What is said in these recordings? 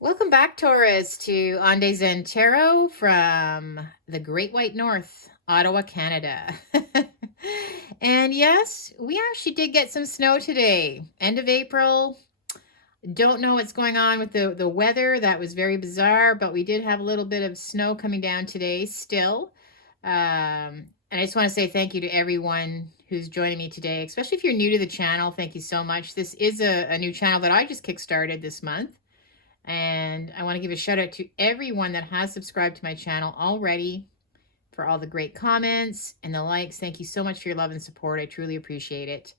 Welcome back, Taurus, to On Days in Tarot from the Great White North, Ottawa, Canada. And yes, we actually did get some snow today. End of April. Don't know what's going on with the weather. That was very bizarre, but we did have a little bit of snow coming down today still. And I just want to say thank you to everyone who's joining me today, especially if you're new to the channel. Thank you so much. This is a new channel that I just kickstarted this month. And I want to give a shout out to everyone that has subscribed to my channel already, for all the great comments and the likes. Thank you so much for your love and support. I truly appreciate it.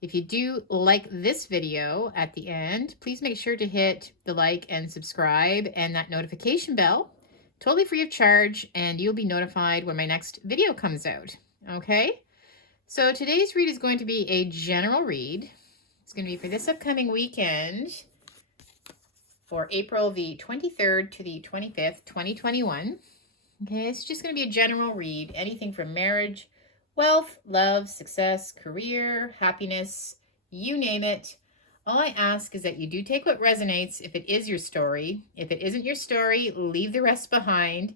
If you do like this video at the end, please make sure to hit the like and subscribe and that notification bell. Totally free of charge, and you'll be notified when my next video comes out. Okay? So today's read is going to be a general read. It's going to be for this upcoming weekend, for April the 23rd to the 25th, 2021. Okay, it's just going to be a general read. Anything from marriage, wealth, love, success, career, happiness, you name it. All I ask is that you do take what resonates if it is your story. If it isn't your story, leave the rest behind.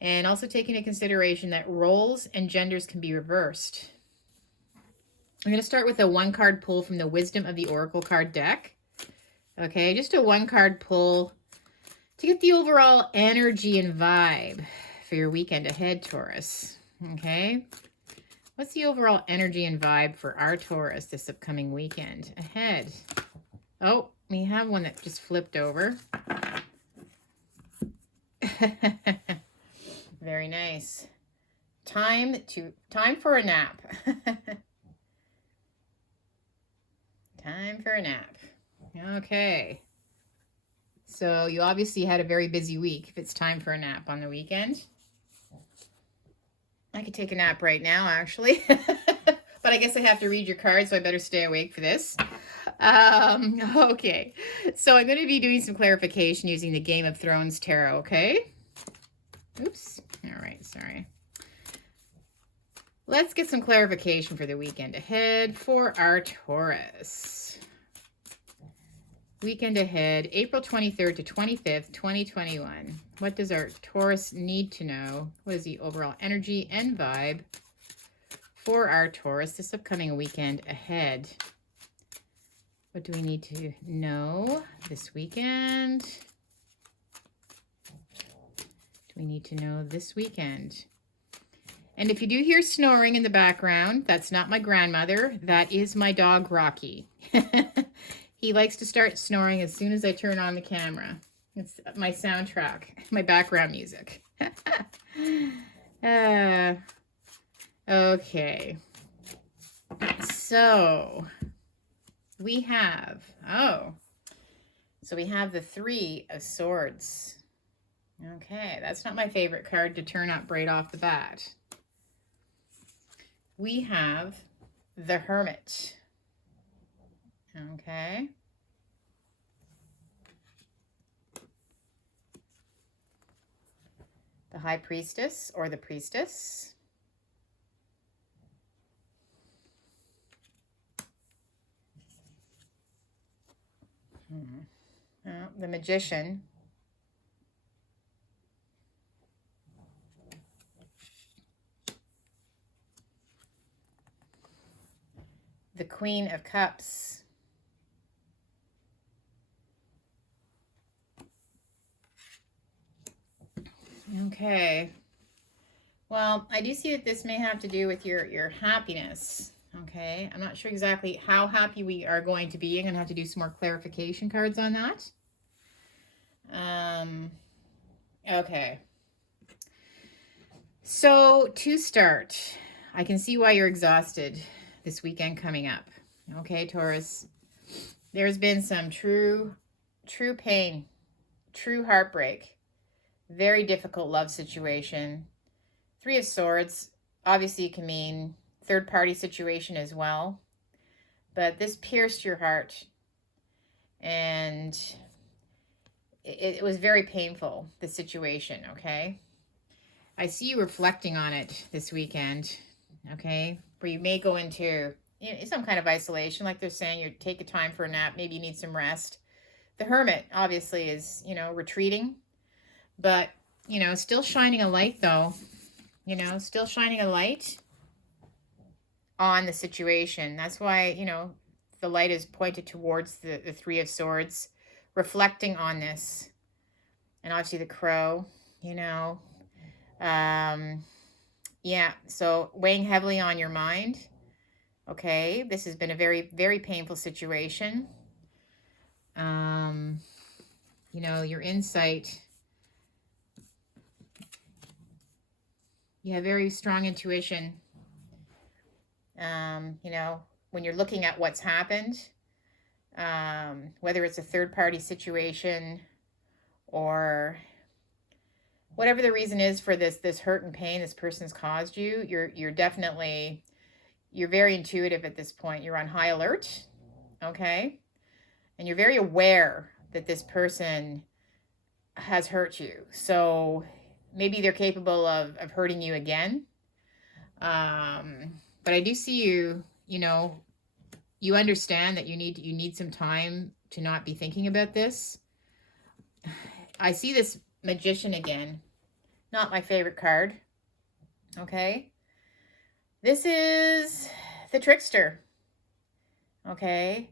And also take into consideration that roles and genders can be reversed. I'm going to start with a one-card pull from the Wisdom of the Oracle card deck. Okay, just a one-card pull to get the overall energy and vibe for your weekend ahead, Taurus. Okay, what's the overall energy and vibe for our Taurus this upcoming weekend ahead? Oh, we have one that just flipped over. Very nice. Time for a nap. Time for a nap. Okay. So you obviously had a very busy week if it's time for a nap on the weekend. I could take a nap right now, actually. But I guess I have to read your cards, so I better stay awake for this. Okay. So I'm going to be doing some clarification using the Game of Thrones tarot, okay? Oops. All right, sorry. Let's get some clarification for the weekend ahead for our Taurus. Weekend ahead, April 23rd to 25th, 2021. What does our Taurus need to know? What is the overall energy and vibe for our Taurus this upcoming weekend ahead? What do we need to know this weekend? Do we need to know this weekend? And if you do hear snoring in the background, that's not my grandmother. That is my dog, Rocky. He likes to start snoring as soon as I turn on the camera. It's my soundtrack, my background music. Okay. So we have, so we have the Three of Swords. Okay, that's not my favorite card to turn up right off the bat. We have the Hermit. Okay. The High Priestess or the Priestess. The Magician. The Queen of Cups. Okay. Well, I do see that this may have to do with your happiness. Okay. I'm not sure exactly how happy we are going to be. I'm going to have to do some more clarification cards on that. Okay. So to start, I can see why you're exhausted this weekend coming up. Okay, Taurus. There's been some true pain, true heartbreak. Very difficult love situation. Three of Swords, obviously it can mean third-party situation as well. But this pierced your heart. And it was very painful, the situation, okay? I see you reflecting on it this weekend, okay? Where you may go into some kind of isolation, like they're saying, you take a time for a nap, maybe you need some rest. the Hermit obviously is, retreating, but, still shining a light though, still shining a light on the situation. That's why, the light is pointed towards the Three of Swords, reflecting on this. And obviously the Crow, yeah, so weighing heavily on your mind. Okay, this has been a very, very painful situation. Your insight. You have very strong intuition. When you're looking at what's happened, whether it's a third-party situation or whatever the reason is for this hurt and pain this person's caused you, you're very intuitive at this point. You're on high alert, okay? And you're very aware that this person has hurt you. So maybe they're capable of hurting you again. But I do see you, you understand that you need some time to not be thinking about this. I see this Magician again. Not my favorite card. Okay. This is the Trickster. Okay.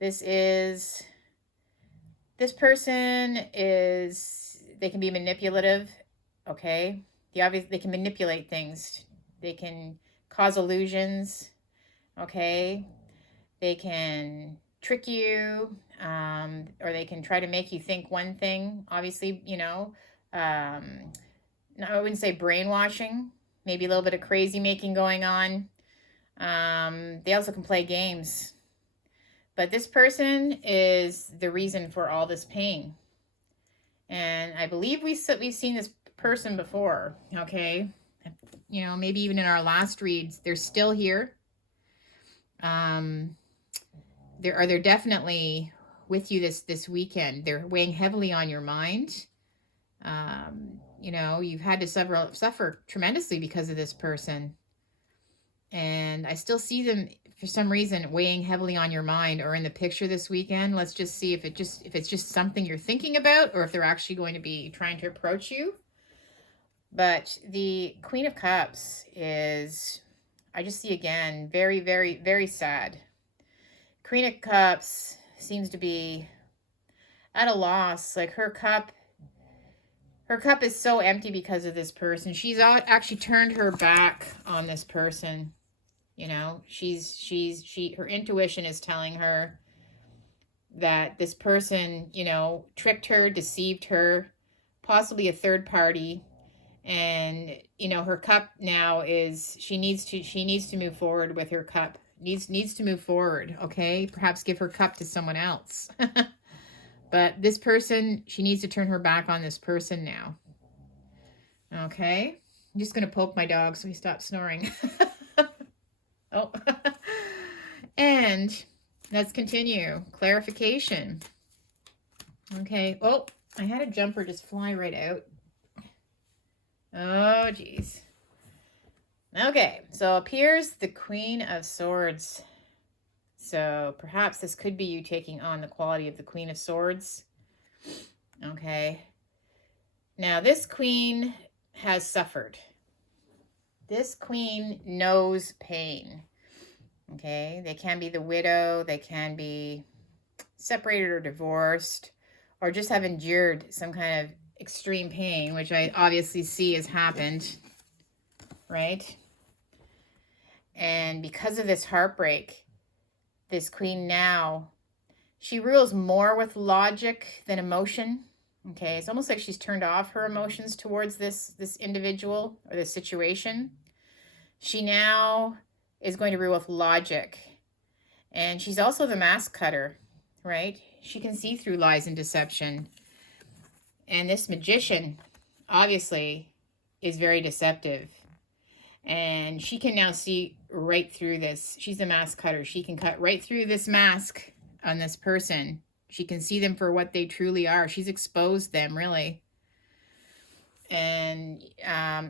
This person they can be manipulative. Okay. They can manipulate things. They can cause illusions. Okay. They can trick you, or they can try to make you think one thing. Obviously, I wouldn't say brainwashing, maybe a little bit of crazy making going on. They also can play games. But this person is the reason for all this pain. And I believe we've seen this person before, okay? Maybe even in our last reads, they're still here. They're definitely with you this weekend. They're weighing heavily on your mind. You've had to suffer tremendously because of this person. And I still see them, for some reason, weighing heavily on your mind or in the picture this weekend. Let's just see if it's just something you're thinking about, or if they're actually going to be trying to approach you. But the Queen of Cups is, I just see again, very, very, very sad. Queen of Cups seems to be at a loss. Like her cup is so empty because of this person. She's actually turned her back on this person. Her intuition is telling her that this person, tricked her, deceived her, possibly a third party. And, her cup now is, she needs to move forward with her cup. Needs to move forward, okay? Perhaps give her cup to someone else. But this person, she needs to turn her back on this person now. Okay? I'm just going to poke my dog so he stops snoring. Oh. And let's continue. Clarification. Okay. Oh, I had a jumper just fly right out. Oh, geez. Okay, so appears the Queen of Swords. So perhaps this could be you taking on the quality of the Queen of Swords. Okay. Now, this queen has suffered. This queen knows pain. Okay, they can be the widow, they can be separated or divorced, or just have endured some kind of extreme pain, which I obviously see has happened, right? And because of this heartbreak, this queen now, she rules more with logic than emotion. Okay, it's almost like she's turned off her emotions towards this individual or this situation. She now is going to rule with logic. And she's also the mask cutter, right? She can see through lies and deception. And this Magician, obviously, is very deceptive. And she can now see right through this. She's a mask cutter. She can cut right through this mask on this person. She can see them for what they truly are. She's exposed them, really. And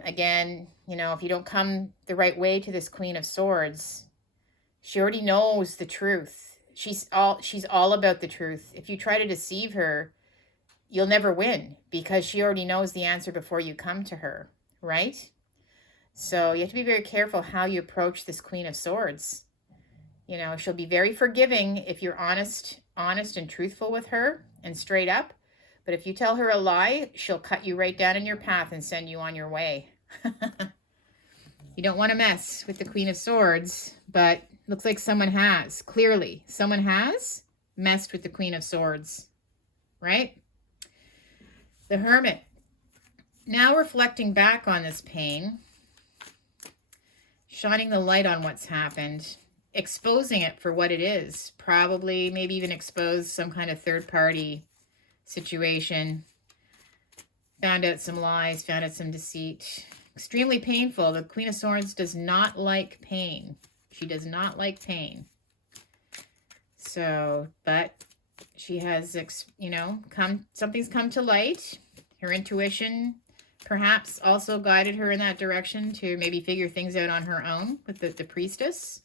again, if you don't come the right way to this Queen of Swords, she already knows the truth. she's all about the truth. If you try to deceive her, you'll never win because she already knows the answer before you come to her, right? So you have to be very careful how you approach this Queen of Swords. You know, she'll be very forgiving if you're honest and truthful with her and straight up. But if you tell her a lie, she'll cut you right down in your path and send you on your way. You don't want to mess with the Queen of Swords, but looks like someone has. Clearly, someone has messed with the Queen of Swords, right? The Hermit. Now reflecting back on this pain, shining the light on what's happened, exposing it for what it is. Probably, maybe even expose some kind of third-party situation. Found out some lies, found out some deceit. Extremely painful. The Queen of Swords does not like pain. She does not like pain. So, but she has, you know, something's come to light. Her intuition perhaps also guided her in that direction to maybe figure things out on her own with the Priestess.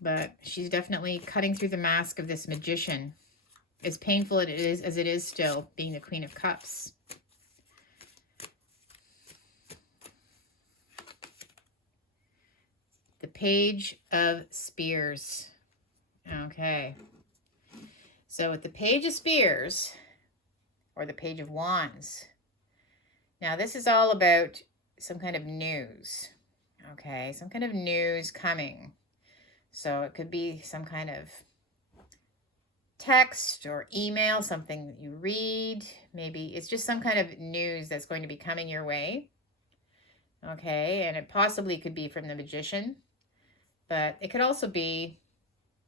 But she's definitely cutting through the mask of this Magician. As painful as it is still, being the Queen of Cups. The Page of Spears. Okay. So with the Page of Spears, or the Page of Wands, now this is all about some kind of news. Okay, some kind of news coming. So it could be some kind of text or email, something that you read. Maybe it's just some kind of news that's going to be coming your way. Okay, and it possibly could be from the Magician. But it could also be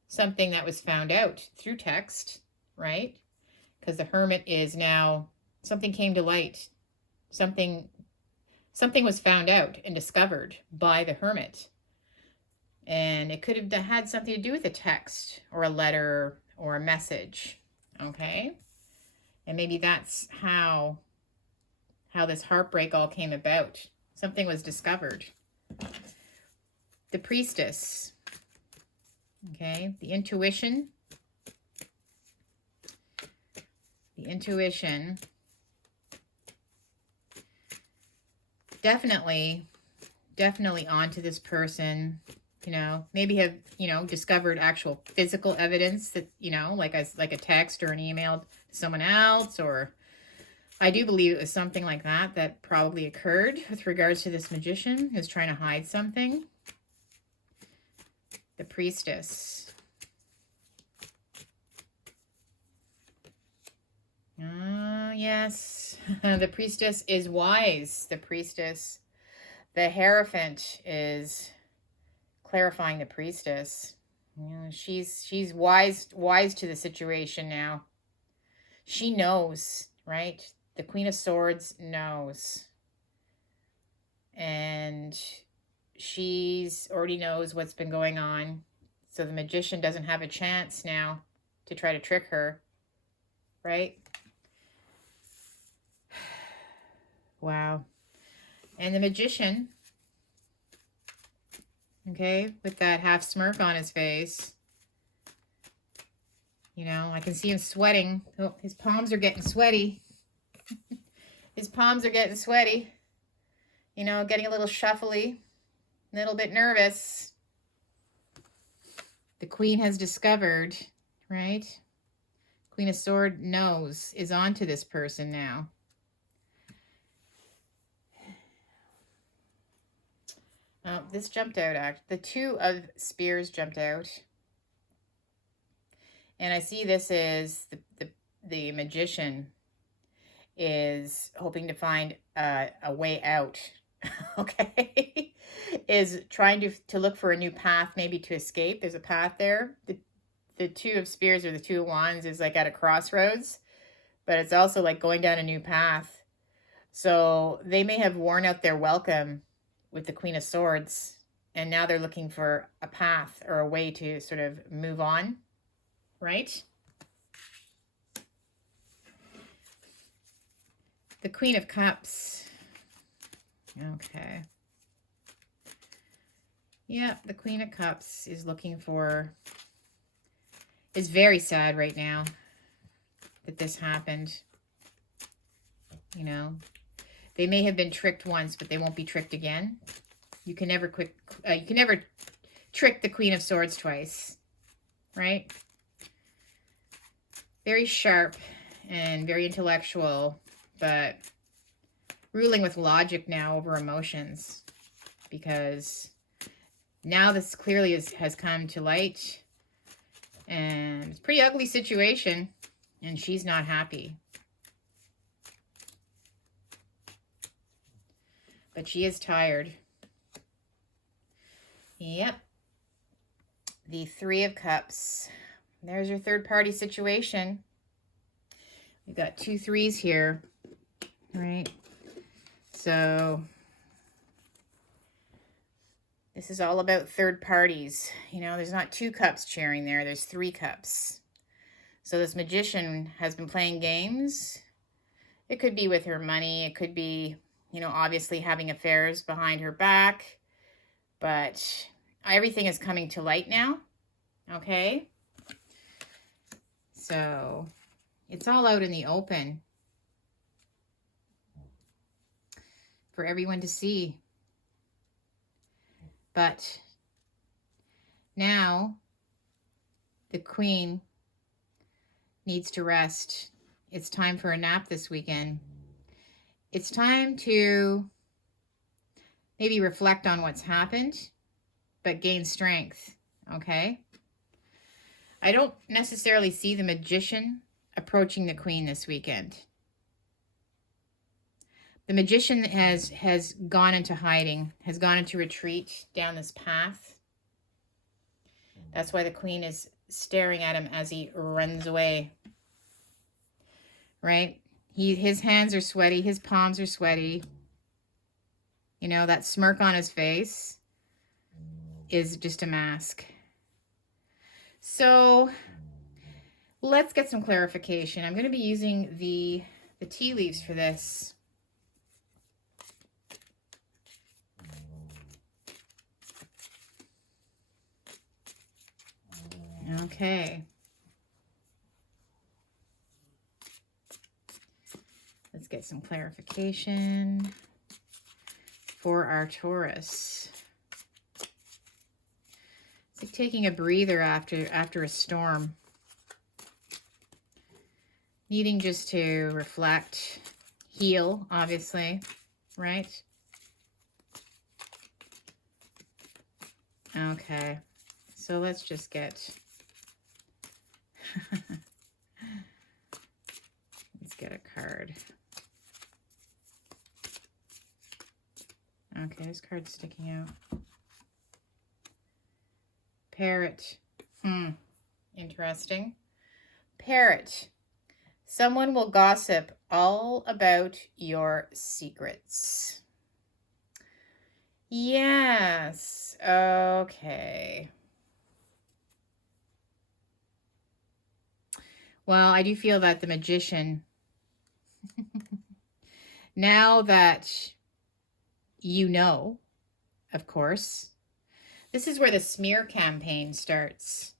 something that was found out through text, right? Because the Hermit is now, something came to light. Something was found out and discovered by the Hermit. And it could have had something to do with a text or a letter or a message, okay? And maybe that's how this heartbreak all came about. Something was discovered. The Priestess, okay? The intuition. The intuition. Definitely onto this person. You know, maybe have, you know, discovered actual physical evidence that, you know, like a text or an email to someone else, or I do believe it was something like that probably occurred with regards to this Magician who's trying to hide something. The Priestess. Yes. The Priestess is wise. The Priestess. The Hierophant is clarifying the Priestess. You know, she's wise to the situation now. She knows, right? The Queen of Swords knows. And she's already knows what's been going on. So the Magician doesn't have a chance now to try to trick her. Right? Wow. And the Magician, okay, with that half smirk on his face. You know, I can see him sweating. Oh, his palms are getting sweaty. His palms are getting sweaty. You know, getting a little shuffly. A little bit nervous. The Queen has discovered, right? Queen of Swords knows, is onto this person now. Oh, this jumped out. The Two of Spears jumped out. And I see this is the Magician is hoping to find a way out. Okay. Is trying to look for a new path, maybe to escape. There's a path there. The Two of Spears or the Two of Wands is like at a crossroads, but it's also like going down a new path. So they may have worn out their welcome with the Queen of Swords, and now they're looking for a path or a way to sort of move on, right? The Queen of Cups. Okay. Yeah, the Queen of Cups is looking for is very sad right now that this happened. You know, they may have been tricked once, but they won't be tricked again. You can never trick the Queen of Swords twice, right? Very sharp and very intellectual, but ruling with logic now over emotions, because now this clearly has come to light, and it's a pretty ugly situation, and she's not happy. But she is tired. Yep. The Three of Cups. There's your third party situation. We've got 2 threes here, right? So this is all about third parties. You know, there's not 2 cups cheering there. There's 3 cups. So this magician has been playing games. It could be with her money. It could be, you know, obviously having affairs behind her back. But everything is coming to light now. Okay? So it's all out in the open for everyone to see. But now the Queen needs to rest. It's time for a nap this weekend. It's time to maybe reflect on what's happened, but gain strength, okay? I don't necessarily see the magician approaching the Queen this weekend. The magician has gone into hiding, has gone into retreat down this path. That's why the Queen is staring at him as he runs away. Right? His hands are sweaty, his palms are sweaty. You know, that smirk on his face is just a mask. So let's get some clarification. I'm going to be using the tea leaves for this. Okay. Let's get some clarification for our Taurus. It's like taking a breather after a storm. Needing just to reflect, heal, obviously, right? Okay. So let's just get let's get a card. Okay, this card's sticking out. Parrot. Interesting. Parrot. Someone will gossip all about your secrets. Yes. Okay. Well, I do feel that the magician, now that you know, of course, this is where the smear campaign starts,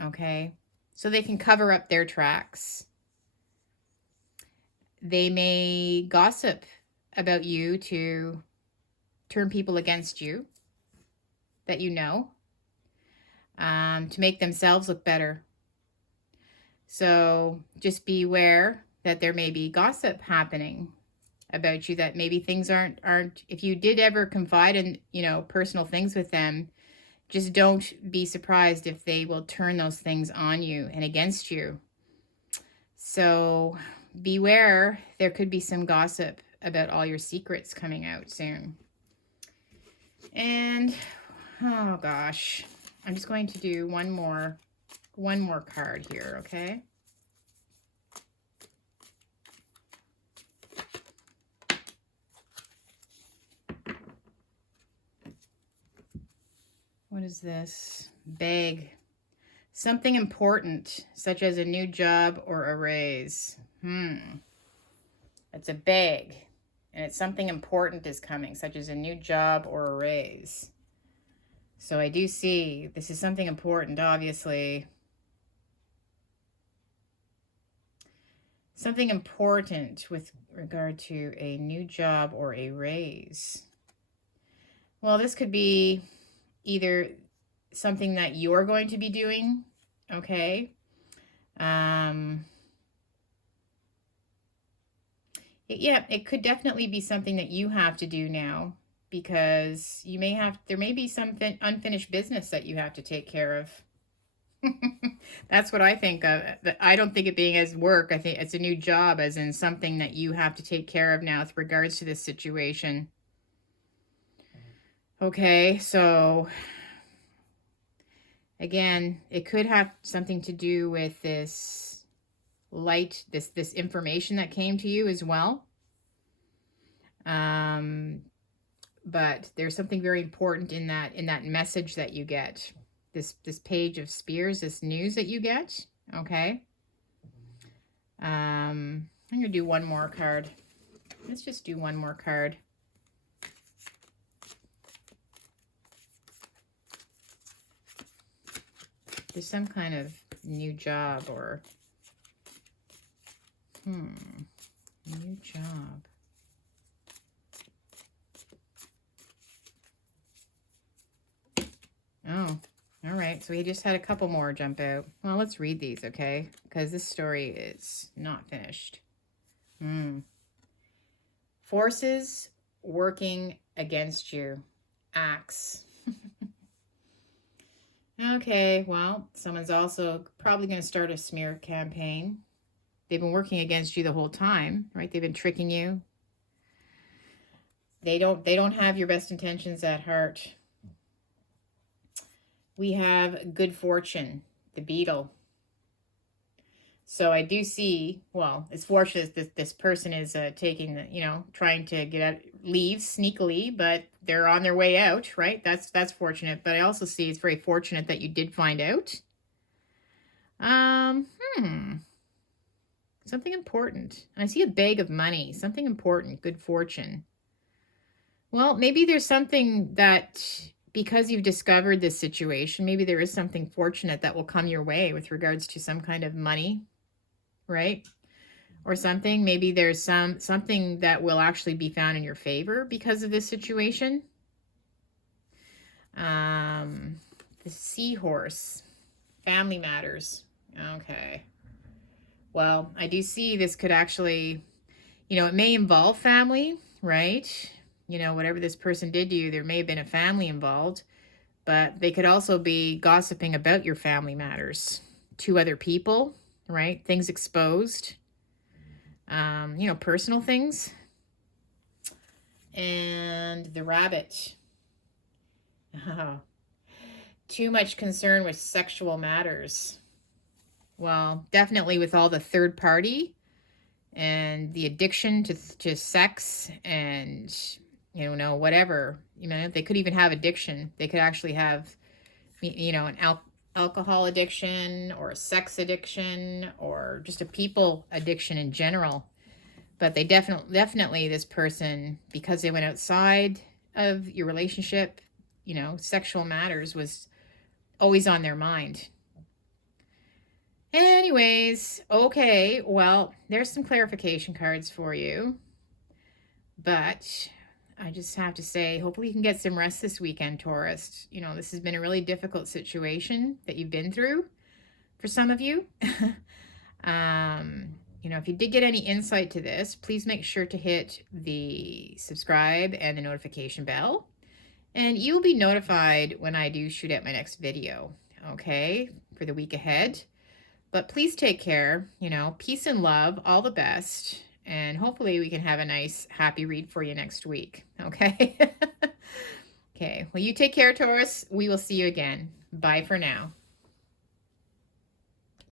okay? So they can cover up their tracks. They may gossip about you to turn people against you that you know, to make themselves look better. So just beware that there may be gossip happening about you, that maybe things aren't, if you did ever confide in, you know, personal things with them, just don't be surprised if they will turn those things on you and against you. So beware, there could be some gossip about all your secrets coming out soon. And, oh gosh, I'm just going to do one more card here, okay? What is this? Beg. Something important, such as a new job or a raise. It's a beg. And it's something important is coming, such as a new job or a raise. So I do see this is something important, obviously. Something important with regard to a new job or a raise. Well, this could be either something that you're going to be doing, okay? Yeah, it could definitely be something that you have to do now, because there may be some unfinished business that you have to take care of. That's what I think of. I don't think it being as work. I think it's a new job, as in something that you have to take care of now with regards to this situation. Okay, so again, it could have something to do with this this information that came to you as well. But there's something very important in that message that you get. This page of spears, this news that you get. Okay. I'm gonna do one more card. Let's just do one more card. There's some kind of new job or new job. Oh, all right. So we just had a couple more jump out. Well, let's read these, okay? Because this story is not finished. Forces working against you. Axe. Okay, well, someone's also probably going to start a smear campaign. They've been working against you the whole time, right? They've been tricking you. They don't have your best intentions at heart. We have good fortune, the beetle. So I do see, well, it's fortunate that this person is taking the, trying to leave sneakily, but they're on their way out, right? That's fortunate. But I also see it's very fortunate that you did find out. Something important. And I see a bag of money, something important, good fortune. Well, maybe there's something that, because you've discovered this situation, maybe there is something fortunate that will come your way with regards to some kind of money, right? Or something. Maybe there's something that will actually be found in your favor because of this situation. The seahorse. Family matters. Okay. Well, I do see this could actually, it may involve family, right? Whatever this person did to you, there may have been a family involved, but they could also be gossiping about your family matters to other people, right? Things exposed, personal things. And the rabbit. Oh, too much concern with sexual matters. Well, definitely with all the third party and the addiction to sex and, whatever, they could even have addiction. They could actually have, an alcohol addiction or a sex addiction or just a people addiction in general. But they definitely this person, because they went outside of your relationship, sexual matters was always on their mind. Anyways, okay, well, there's some clarification cards for you. But I just have to say, hopefully you can get some rest this weekend, Taurus. This has been a really difficult situation that you've been through for some of you. If you did get any insight to this, please make sure to hit the subscribe and the notification bell. And you'll be notified when I do shoot out my next video, okay, for the week ahead. But please take care, peace and love, all the best. And hopefully we can have a nice, happy read for you next week, okay? Okay, well, you take care, Taurus. We will see you again. Bye for now.